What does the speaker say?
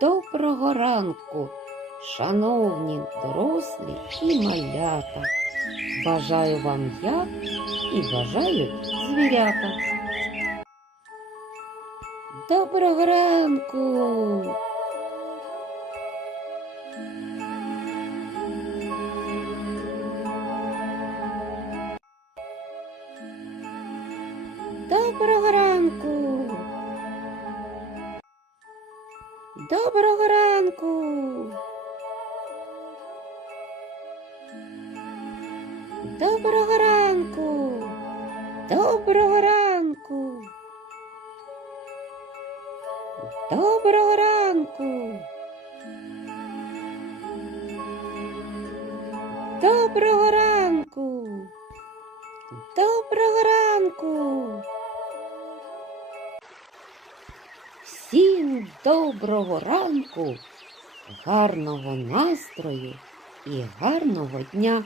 Доброго ранку, шановні дорослі і малята. Бажаю вам я і бажаю звірята. Доброго ранку. Доброго ранку. Доброго ранку. Доброго ранку. Доброго ранку. Доброго ранку. Доброго ранку. Доброго ранку. Всім доброго ранку, гарного настрою і гарного дня.